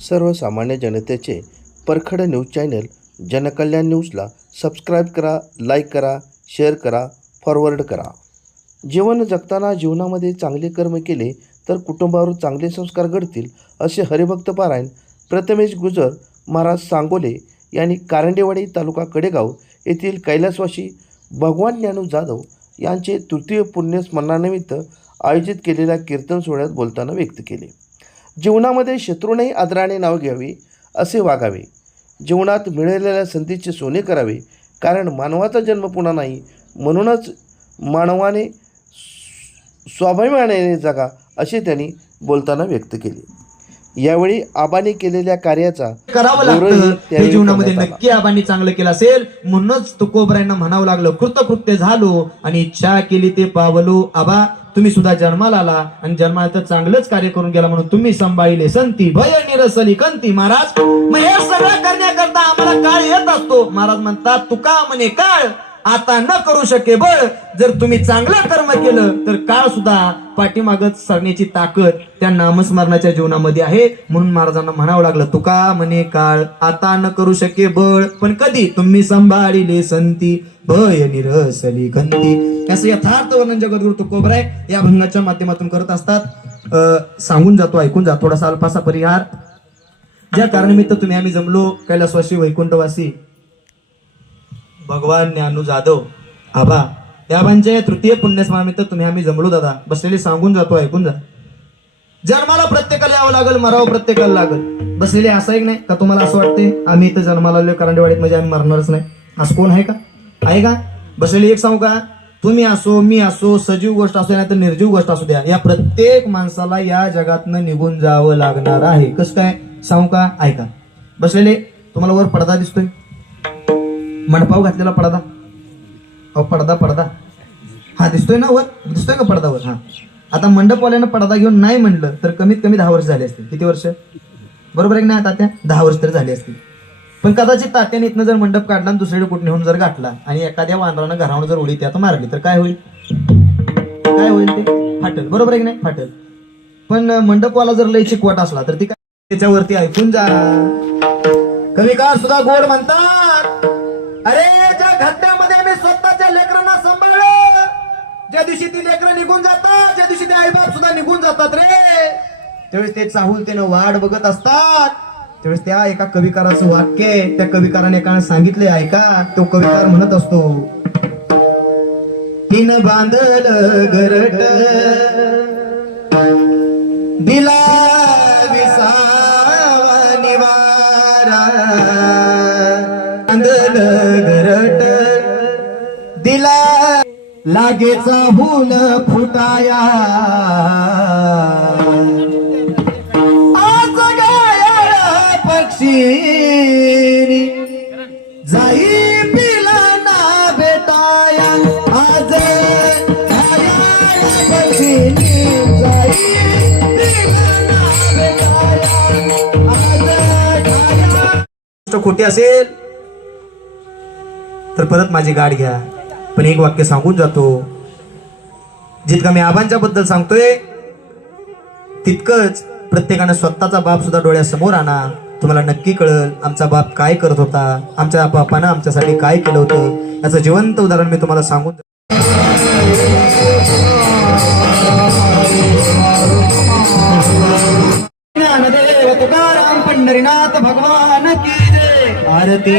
सर्वसामान्य जनतेचे परखड न्यूज चॅनल जनकल्याण न्यूजला सबस्क्राईब करा लाईक करा शेअर करा फॉरवर्ड करा. जीवन जगताना जीवनामध्ये चांगले कर्म केले तर कुटुंबावर चांगले संस्कार घडतील असे हरिभक्त पारायण प्रथमेश गुजर महाराज सांगोले यांनी कारंडेवाडी तालुका कडेगाव येथील कैलासवासी भगवान ज्ञानू जाधव यांचे तृतीय पुण्यस्मरणानिमित्त आयोजित केलेल्या कीर्तन सोहळ्यात बोलताना व्यक्त केले. जीवनामध्ये शत्रूनेही आदराने नाव घ्यावे असे वागावे. जीवनात मिळालेल्या संधीचे सोने करावे कारण मानवाचा जन्म पुन्हा नाही म्हणूनच मानवाने स्व- स्वाभिमानाने जगा असे त्यांनी बोलताना व्यक्त केले. यावेळी आबाने केलेल्या कार्याचा करावं लागतं. जीवनामध्ये. नक्की आबांनी चांगलं केलं असेल म्हणूनच तुकोबरायांना म्हणावं लागलं कृतकृत्य झालो आणि इच्छा केली ते पावलो आबा. तुम्ही सुद्धा जन्माला आला आणि जन्माला तर चांगलंच कार्य करून गेला म्हणून तुम्ही सांभाळले. संती भय निरसली कंती महाराज. मग हे सगळं करण्याकरता आम्हाला काळ येत असतो? महाराज म्हणतात तुका म्हणे काळ आता न करू शके बळ. जर तुम्ही चांगलं कर्म केलं तर काळ सुद्धा पाठीमागत सरण्याची ताकद त्या नामस्मरणाच्या जीवनामध्ये आहे. म्हणून महाराजांना म्हणावं लागलं तुका म्हणे काळ आता न करू शके बळ. पण कधी तुम्ही सांभाळिले संती भय निरसली गंती असं यथार्थ वर्णन जगद्गुरु तुकोबराय या भंगाच्या माध्यमातून करत असतात. सांगून जातो ऐकून जातो थोडासा अल्पासा परिहार. ज्या कारणानिमित्त तुम्ही आम्ही जमलो कैलासवासी वैकुंठवासी भगवान ज्ञानू जाधव आबा या आबांच्या तृतीय पुण्यस्मानिमित्त तुम्ही आम्ही जमलो दादा. बसलेले सांगून जातो ऐकून जा. जन्माला प्रत्येकाला यावं लागल मरावं प्रत्येकाला लागल. बसलेले असं एक नाही का तुम्हाला असं वाटते आम्ही इथं जन्माला आलो करंडेवाडीत म्हणजे आम्ही मरणारच नाही. असं कोण आहे का? आहे का? बसलेले एक सांगू का? तुम्ही असो मी असो सजीव गोष्ट असो नाही तर निर्जीव गोष्ट असू द्या. या प्रत्येक माणसाला या जगातनं निघून जावं लागणार आहे. कसं काय? सांगू का? ऐका. बसलेले तुम्हाला वर पडदा दिसतोय. मंडपाव घातलेला पडदा. अहो पडदा पडदा. हा दिसतोय ना वर? दिसतोय का पडदावर? हा. आता मंडपवाल्यानं पडदा घेऊन नाही म्हणलं तर कमीत कमी दहा वर्ष झाली असतील. किती वर्ष? बरोबर आहे की नाही तात्या? दहा वर्ष तरी झाली असतील. पण कदाचित तात्याने इथनं जर मंडप काढला आणि दुसरीकडे कुठे नेऊन जर गाठला आणि एखाद्या वानरानं घरावर जर उडी त्यात मारली तर काय होईल? काय होईल ते? फाटल. बरोबर आहे की नाही? फाटल. पण मंडपवाला जर लय चिकवट असला तर ती काय त्याच्यावरती ऐकून जा. कविकार सुद्धा गोड म्हणतात. अरे ज्या घट्ट्यामध्ये मी स्वतःच्या लेकरांना सांभाळलं ज्या दिवशी ती लेकरं निघून जातात ज्या दिवशी ते आईबाप सुद्धा निघून जातात रे त्यावेळेस ते चाहुलतेनं वाट बघत असतात. त्यावेळेस त्या एका कविकाराचं वाक्य आहे, त्या कविकाराने एकाने सांगितले ऐका तो कविकार म्हणत असतो तीन बांधल गरट दिला विसावा निवारा लागेचा फुल फुटाया. आज गाया पक्षी जाई पिला ना बेटाया आज जाई गोष्ट खोटी असेल तर परत माझी गाठ घ्या. पण एक वाक्य सांगून जातो. जितकं मी आबांच्या बद्दल सांगतोय तितकंच प्रत्येकानं स्वतःचा बाप सुद्धा डोळ्यासमोर आणा. तुम्हाला नक्की कळल आमचा बाप काय करत होता आमच्या बापानं आमच्यासाठी काय केलं होतं याचं जिवंत उदाहरण मी तुम्हाला सांगून पंढरीनाथ भगवान की आरती